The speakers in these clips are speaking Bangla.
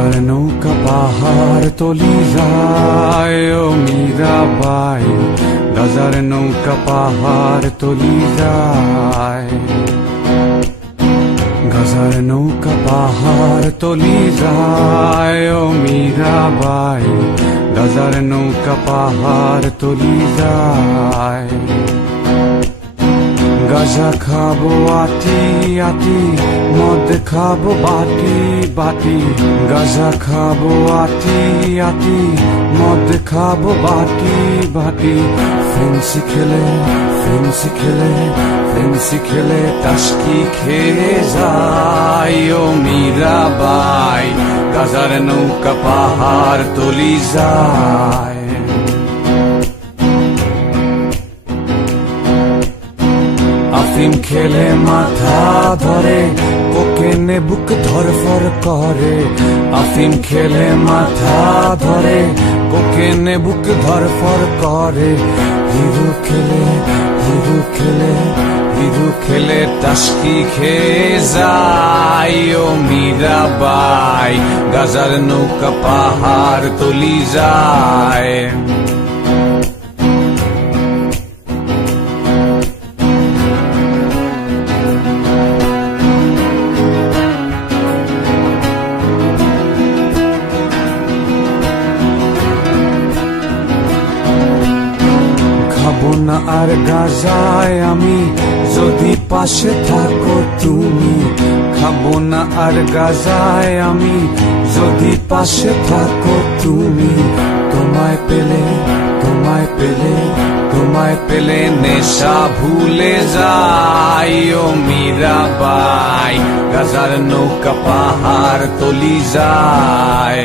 গাজার নৌকা পাহাড় তলি যায় ও মীরাবাই, গাজার নৌকা পাহাড় তলি যায়। গাজার নৌকা পাহাড় তলি যায় ও মীরাবাই, গাজার নৌকা পাহাড় তলি যায়। গাজা খাবো আটি আটি, মদ খাবো বাটি বাটি। গাজা খাবো আটি আটি, মদ খাবো বাটি বাটি। ফেন্সি খেলে ফেন্সি খেলে ফেন্সি খেলে টাসকি খেয়ে যাই ও মীরাবাই, গাজার নৌকা পাহাড় তলি যায়। আফিম খেলে মাথা ধরে, কোকেনে বুক ধরফর করে। আফিম খেলে মাথা ধরে, কোকেনে বুক ধরফর করে। হিরু খেলে হিরু খেলে হিরু খেলে টাসকি খেয়ে যায় ও মীরাবাই, গাজার নৌকা পাহাড় তলি যায়। খাবো না আর গাজায় আমি, যদি পাশে থাকো তুমি। খাবো না আর গাজায় আমি, যদি পাশে থাকো তুমি। তোমায় পেলে তোমায় পেলে তোমায় পেলে নেশা ভুলে যাই ও মীরাবাই, গাজার নৌকা পাহাড় তলি যায়।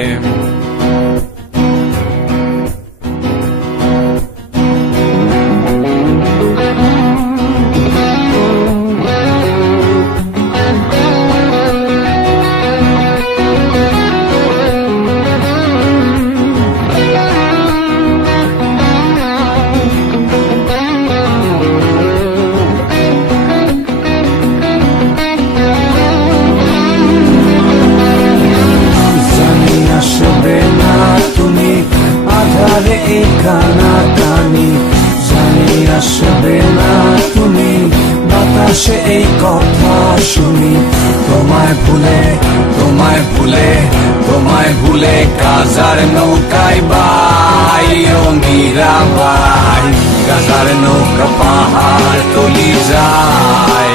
এই কানাকানি জানি আসবে না তুমি, বাতাসে এই কথা শুনি। তোমায় ভুলে তোমায় ভুলে তোমায় ভুলে গাজার নৌকায় বাই ও মীরাবাই, গাজার নৌকা পাহাড় তলি যায়।